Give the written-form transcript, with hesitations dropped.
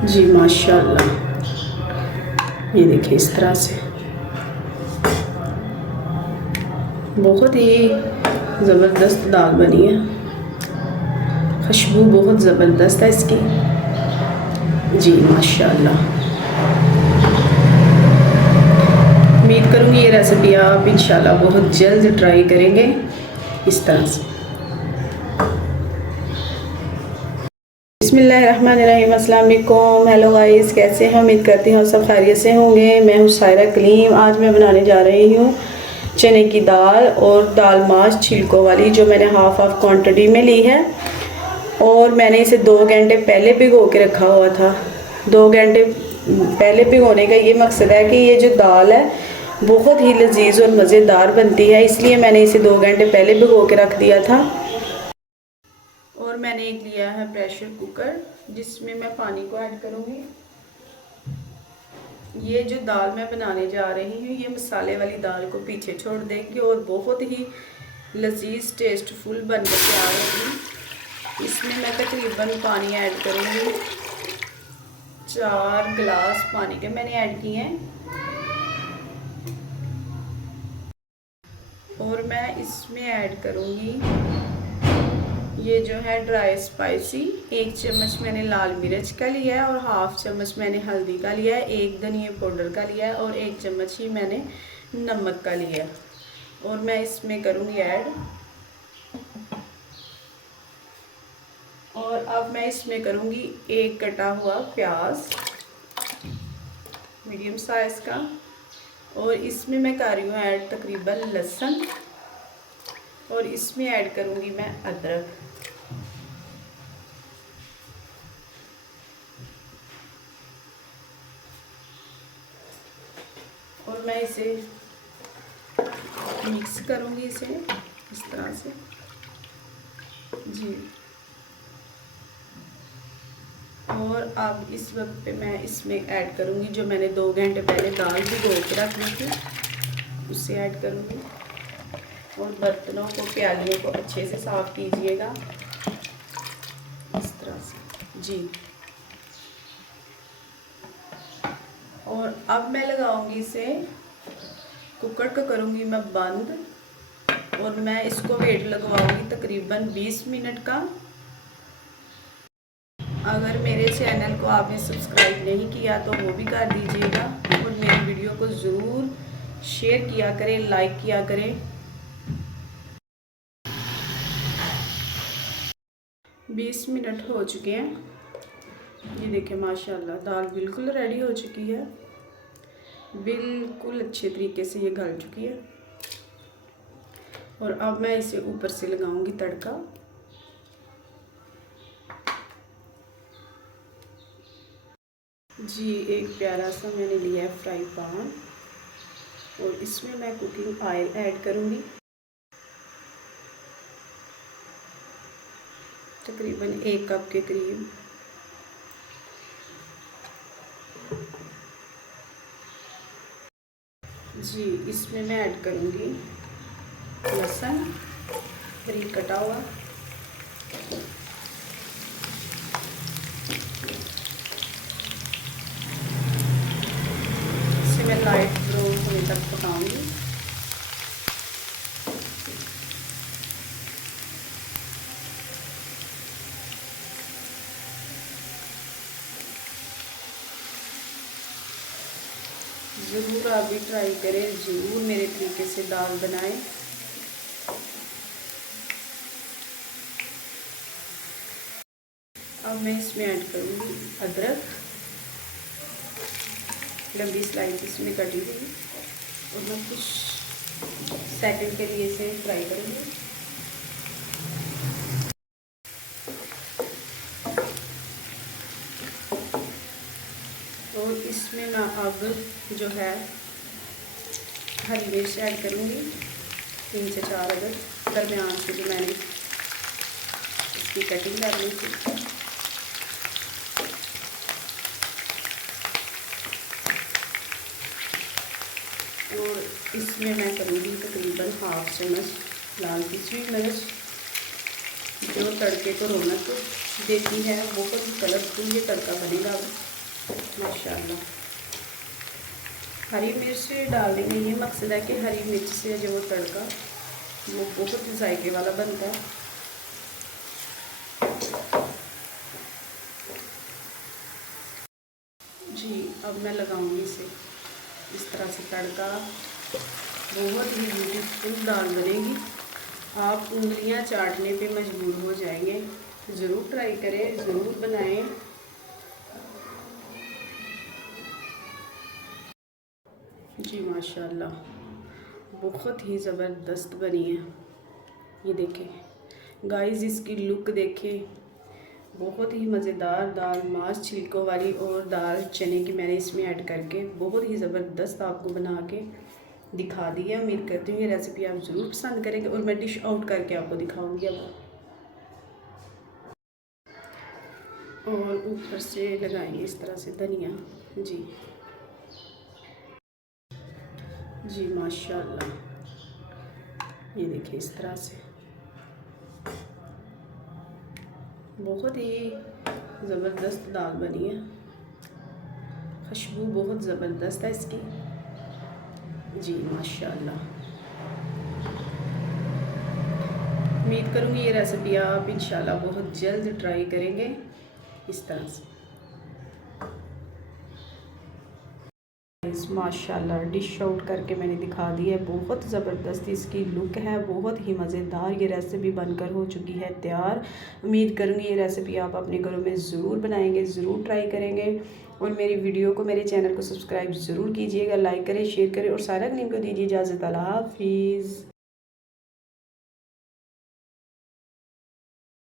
जी माशाल्लाह, ये देखिए इस तरह से बहुत ही ज़बरदस्त दाल बनी है। खुशबू बहुत ज़बरदस्त है इसकी। जी माशाल्लाह, उम्मीद करूँगी ये रेसिपी आप इंशाल्लाह बहुत जल्द ट्राई करेंगे इस तरह से। बिस्मिल्लाहिर्रहमानिर्रहीम, अस्सलाम वालेकुम। हेलो गाइस, कैसे हैं? उम्मीद करती हूँ सब खैरियत से होंगे। मैं हूँ सायरा कलीम। आज मैं बनाने जा रही हूँ चने की दाल और दाल माश छिलकों वाली, जो मैंने हाफ क्वांटिटी में ली है। और मैंने इसे 2 घंटे पहले भिगो के रखा हुआ था। 2 घंटे पहले भिगोने का ये मकसद है कि ये जो दाल है बहुत ही लजीज और मज़ेदार बनती है, इसलिए मैंने इसे 2 घंटे पहले भिगो के रख दिया था। और मैंने एक लिया है प्रेशर कुकर, जिसमें मैं पानी को ऐड करूँगी। ये जो दाल मैं बनाने जा रही हूँ ये मसाले वाली दाल को पीछे छोड़ देगी और बहुत ही लजीज टेस्टफुल बनकर तैयार होगी। इसमें मैं तकरीबन पानी ऐड करूँगी, 4 गिलास पानी के मैंने ऐड किए हैं। और मैं इसमें ऐड करूँगी ये जो है ड्राई स्पाइसी, 1 चम्मच मैंने लाल मिर्च का लिया है और हाफ चम्मच मैंने हल्दी का लिया है, 1 धनिया पाउडर का लिया है और 1 चम्मच ही मैंने नमक का लिया है। और मैं इसमें करूँगी ऐड। और अब मैं इसमें करूँगी 1 कटा हुआ प्याज मीडियम साइज़ का। और इसमें मैं कर रही हूँ ऐड तकरीबन लहसुन। और इसमें ऐड करूँगी मैं अदरक। और मैं इसे मिक्स करूँगी इसे इस तरह से। जी, और अब इस वक्त पे मैं इसमें ऐड करूँगी जो मैंने 2 घंटे पहले दाल भिगो के रख ली थी, उसे ऐड करूँगी। और बर्तनों को, प्यालियों को अच्छे से साफ़ कीजिएगा इस तरह से। जी, और अब मैं लगाऊंगी इसे, कुकर को करूँगी मैं बंद। और मैं इसको वेट लगवाऊंगी तकरीबन 20 मिनट का। अगर मेरे चैनल को आपने सब्सक्राइब नहीं किया तो वो भी कर दीजिएगा और मेरी वीडियो को ज़रूर शेयर किया करें, लाइक किया करें। 20 मिनट हो चुके हैं। ये देखिए माशाल्लाह दाल बिल्कुल रेडी हो चुकी है, बिल्कुल अच्छे तरीके से ये गल चुकी है। और अब मैं इसे ऊपर से लगाऊंगी तड़का। जी, एक प्यारा सा मैंने लिया है फ्राई पैन और इसमें मैं कुकिंग ऑयल ऐड करूंगी, तकरीबन 1 कप के करीब। जी, इसमें मैं ऐड करूंगी लहसुन बारीक कटा हुआ। इसे मैं लाइट ब्राउन होने तक पकाऊंगी। ज़रूर आप भी ट्राई करें, ज़रूर मेरे तरीके से दाल बनाएं। अब मैं इसमें ऐड करूँगी अदरक, लंबी स्लाइस इसमें कटी हुई। और मैं कुछ सेकंड के लिए इसे फ्राई करूँगी। और इसमें मैं अब जो है हरी मिर्च ऐड करूँगी, 3 से 4 अदद दरमियान से जो मैंने इसकी कटिंग कर ली थी। और इसमें मैं करूँगी तकरीबन हाफ चम्मच लाल पिसी हुई मिर्च, जो तड़के को रौनक देती है। बहुत कलरफुल ये तड़का बनेगा। माशाल्लाह। हरी मिर्च डालने में ये मकसद है कि हरी मिर्च से जो वो तड़का वो बहुत जायके वाला बनता है। जी अब मैं लगाऊंगी इसे इस तरह से तड़का। बहुत ही ब्यूटीफुल दाल बनेगी, आप उंगलियां चाटने पे मजबूर हो जाएंगे। ज़रूर ट्राई करें, ज़रूर बनाएं। जी माशाल्लाह बहुत ही ज़बरदस्त बनी है। ये देखें गाइस, इसकी लुक देखें, बहुत ही मज़ेदार दाल माश छिलकों वाली और दाल चने की मैंने इसमें ऐड करके बहुत ही ज़बरदस्त आपको बना के दिखा दी है। उम्मीद करती हूँ ये रेसिपी आप ज़रूर पसंद करेंगे और मैं डिश आउट करके आपको दिखाऊंगी अब। और ऊपर से लगाएंगे इस तरह से धनिया। जी जी माशाल्लाह, ये देखिए इस तरह से बहुत ही ज़बरदस्त दाल बनी है। खुशबू बहुत ज़बरदस्त है इसकी। जी माशाल्लाह, उम्मीद करूँगी ये रेसिपी आप इंशाल्लाह बहुत जल्द ट्राई करेंगे इस तरह से। माशाल्लाह डिश आउट करके मैंने दिखा दी है। बहुत ज़बरदस्त इसकी लुक है, बहुत ही मज़ेदार ये रेसिपी बनकर हो चुकी है तैयार। उम्मीद करूँगी ये रेसिपी आप अपने घरों में ज़रूर बनाएंगे, ज़रूर ट्राई करेंगे। और मेरी वीडियो को, मेरे चैनल को सब्सक्राइब ज़रूर कीजिएगा, लाइक करें, शेयर करें और सारा टीम को दीजिए इजाज़त। अल्लाह हाफिज़।